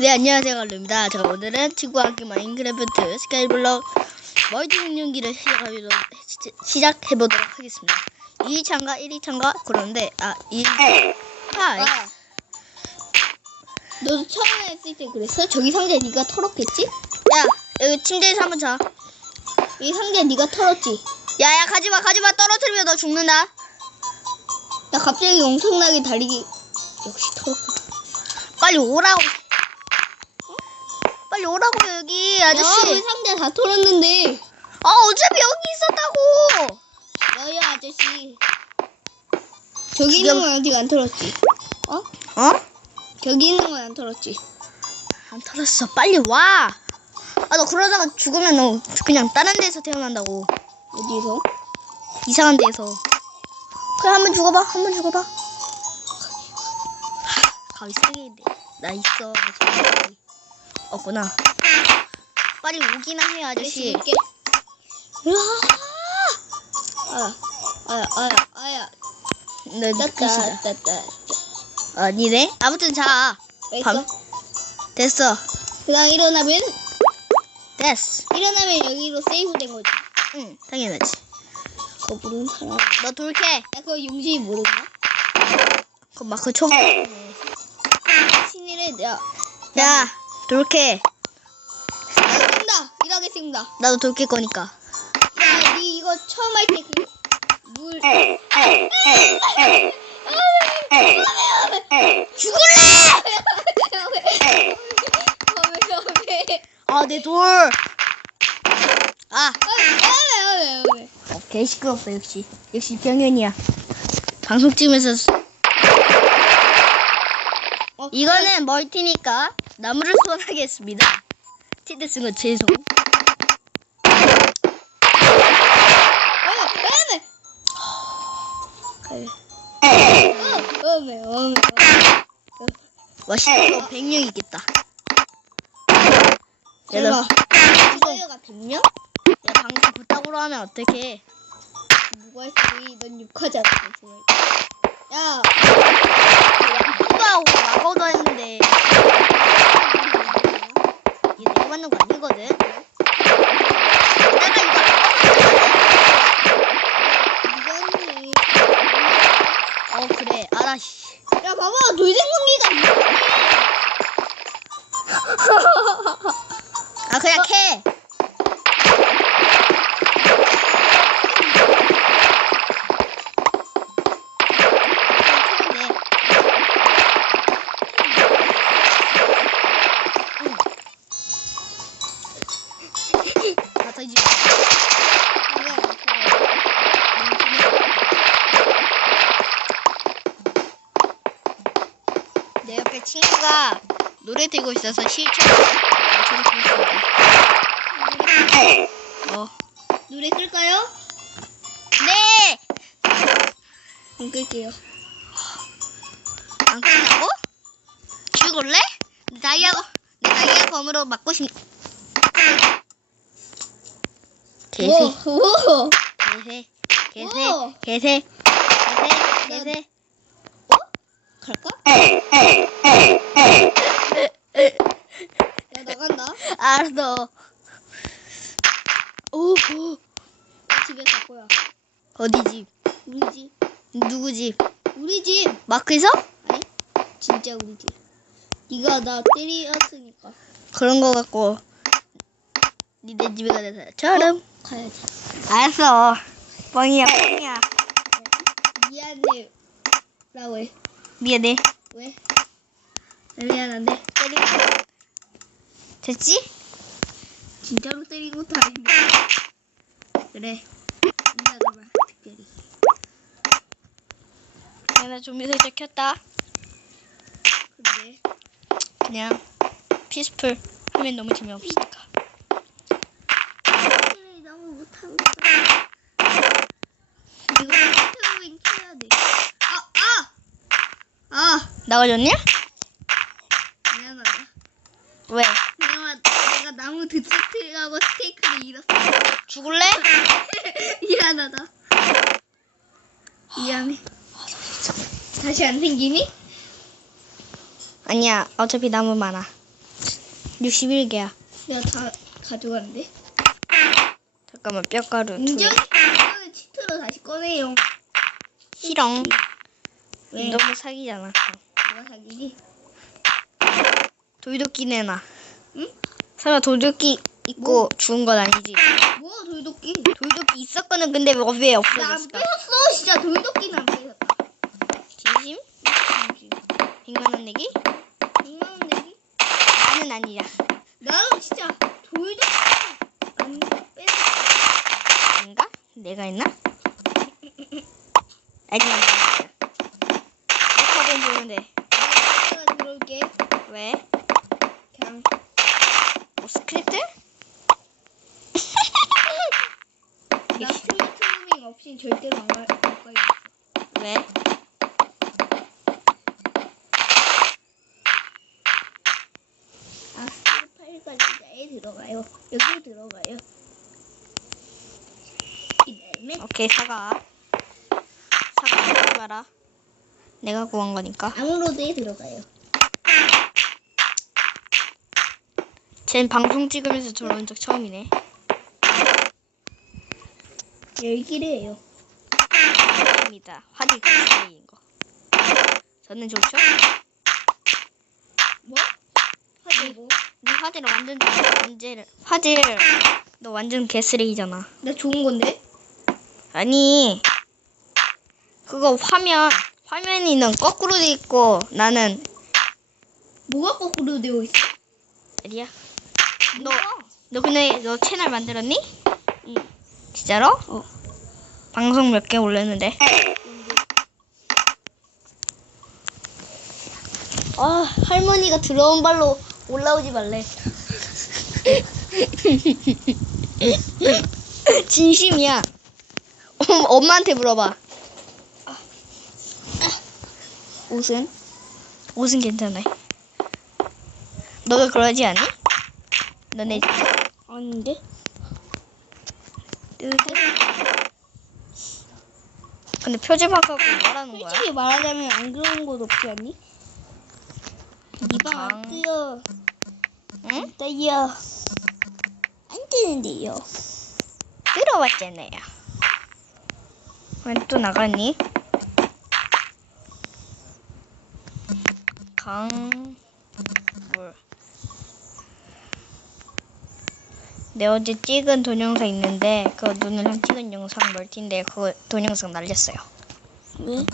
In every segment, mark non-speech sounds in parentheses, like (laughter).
네 안녕하세요 갈루입니다. 제가 오늘은 함께 마인크래프트 스카이블럭 멀티 생존기를 시작하도록 시- 시작해보도록 하겠습니다. 2차인가 1위차인가 그런데 아 1, 아, 아, 너도 처음에 했을 때 그랬어? 저기 상자 네가 털었겠지? 야 여기 침대에서 한번 자. 이 상자 네가 털었지? 야야 가지마 가지마 떨어뜨리면 너 죽는다. 나 갑자기 엄청나게 달리기 역시 털었구나 빨리 오라고. 빨리 오라고 여기 야, 아저씨. 왜 상자 다 털었는데 아 어차피 여기 있었다고. 너야 아저씨 저기 있는 건 아직 안 털었지? 어? 어? 저기 있는 건 안 털었지? 안 털었어. 빨리 와. 아 너 그러다가 죽으면 너 그냥 다른 데서 태어난다고. 어디서? 이상한 데에서. 그래 한번 죽어봐. 한번 죽어봐. 가위 세 개인데. 나 있어. 저기. 없구나. 빨리 오기나 해 아저씨. 으아 아야 아야 아야 네, 끝이다. 따따따따 아니네. 아무튼 자. 밤. 됐어? 그다음 일어나면 됐어. 일어나면 여기로 세이브된 거지 응, 당연하지. 그거 모르는 사람 야너 돌캐. 그거 용진이 모르나? 그 마크 총. 신이래 야 야, 돌캐. 나간다 일하겠습니다 나도 돌킬 거니까. 야니 이거 처음 할 때 그 물 죽을래! 아, 내 돌. 아, 어, 개 시끄럽다 역시. 역시 병현이야. 방송 찍으면서 수- 어, 이거는 멀티니까 나무를 소환하겠습니다. 티드 쓴거 죄송. 어메 어메 와, 시끄러 백령 있겠다. 제가 얘들아, 기사여가 됐냐? 야, 방송 부탁으로 하면 어떡해. 누가 했어? 넌 욕하지 않아 정말. 야 양보도 하고 마거도 했는데 만든 거 아니거든. 어 그래 알아 씨. 야 봐봐 돌생공기가 아 그냥 캐. 그냥 캐면 돼. 응. 다 터지. 내 옆에 친구가 노래 들고 있어서 실천. 저는 좋습니다. 어. 노래 끌까요? 네. 안 끌게요. 안 끝나고? 죽을래? 나이아 내 나이아 검으로 맞고 싶. 개새, 오, 개새, 개새, 오. 개새, 개새, 개새. 갈까? 야 나간다. 알았어. 오, 오. 집에 갈 거야. 어디 집? 우리 집. 누구 집? 우리 집. 마크에서? 아니? 진짜 우리 집. 네가 나 때리었으니까 그런 거 같고. 니네 집에 가서 처럼. 가야지. 알았어. 뻥이야, 뻥이야. 미안해. 라고 해. 미안해. 왜? 미안한데. 때리고. 됐지? 진짜로 때리고 다닌다. 그래. 미안하다. 특별히. 내가 좀비 설정 켰다. 근데 그냥 피스풀 하면 너무 재미없으니까. 너무 못하고. 이거 스토링 해야 돼. 아! 아! 아! 나가졌냐? 미안하다. 왜? 내가, 내가 나무 드치트하고 스테이크를 잃었어. 죽을래? (laughs) 미안하다. 미안해. 다시 안 생기니? 아니야. 어차피 나무 많아. 61개야. 내가 다 가져갔는데. 잠깐만 뼈가루 두 개. 인정? 이거는 치트로 다시 꺼내요. 희렁. 왜? 너무 사기잖아. 누가 사기지? 돌도끼 내놔. 응? 설마 돌도끼 있고 죽은 건 아니지? 뭐 돌도끼? 돌도끼 있었거든 근데 왜왜나안 없어졌을까? 뺏었어. 진짜 돌도끼는 안 뺏었다. 진심? 100만 원 내기? 100만 원 내기? 나는 아니야. 나는 진짜 돌도끼 안 뺏었어. 아닌가? 내가 했나? (laughs) 아니야. 녹화된 보는데 내가 들어올게. 왜? 그냥 뭐 스크립트? 나 스마트 절대로 안갈 거야. 왜? 아, 8가지자에 들어가요. 여기 들어가요. 이다음에 오케이 사과. 사과 하지 마라. 내가 구한 거니까. 아무로드에 들어가요. 쟨 방송 찍으면서 저런 적 처음이네. 열기를 해요. 입니다. 화질 그레이인 거. 저는 좋죠? 뭐? 하지 뭐? 네 화질을 완전 완전 화질 너 완전 개쓰레기잖아. 나 좋은 건데? 아니 그거 화면 화면이 는 거꾸로 돼 있고 나는 뭐가 거꾸로 되어 있어? 어디야? 너? 너 근데 너 채널 만들었니? 응. 진짜로? 어. 방송 몇 개 올렸는데. 아, 할머니가 들어온 발로 올라오지 말래. (laughs) 진심이야. 엄- 엄마한테 물어봐. 옷은? 옷은 괜찮아. 너가 그러지 않니? 너네 아닌데? 근데 표지판하고 뭐라는 (laughs) 거야? 솔직히 말하자면 안 그런 곳 없지 않니? 이방 방. 안 뜨요. 응? 떠요. 안 뜨는데요. 들어왔잖아요. 왜 또 나갔니? 강, 내 어제 찍은 동영상 있는데 그 눈이랑 찍은 영상 멀티인데 그거 동영상 날렸어요. 왜? 응?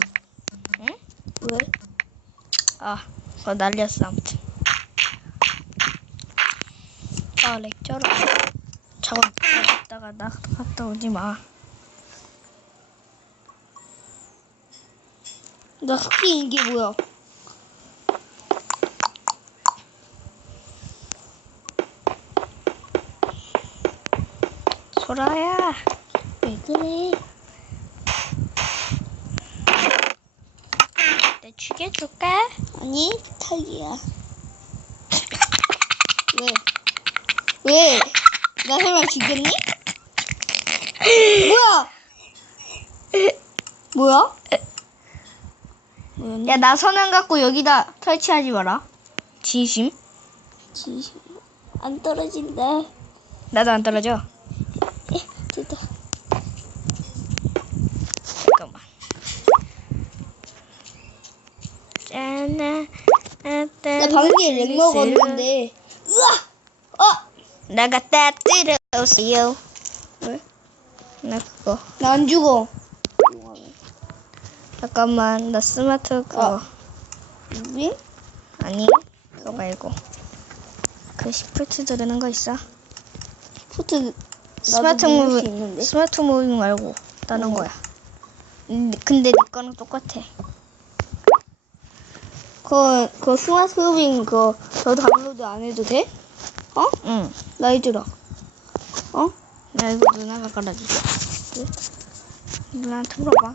왜? 아, 그거 날렸어 아무튼. 아, 렉처럼. 저거 있다가 나 갔다 오지 마. 나 스킨 이게 뭐야? 소라야. 왜 그래? 내 죽여줄까? 아니, 탁이야. 왜? 왜? 나 설마 죽였니? 뭐야? 뭐야? 야, 나 선안 갖고 여기다 설치하지 마라. 진심? 진심. 안 떨어진다. 나도 안 떨어져. 예, 됐다. 잠깐만. 짠나. 나 방귀에 렉 먹었는데. 으아! 어! 나갔다 들어오세요. 왜? 나 그거. 나 안 죽어. 잠깐만, 나 스마트 그거. 어. 왜? 아니, 그거 말고. 그 시프트 누르는 거 있어? 포트 스마트 무빙? 스마트 무빙 말고 다른 어. 거야. 음, 근데 네 거랑 똑같아. 그, 그 스마트 무빙 그거 저 다운로드 안 해도 돼? 어? 응. 나 해주라. 어? 나 이거 누나가 깔아줄게. 누나한테 물어봐.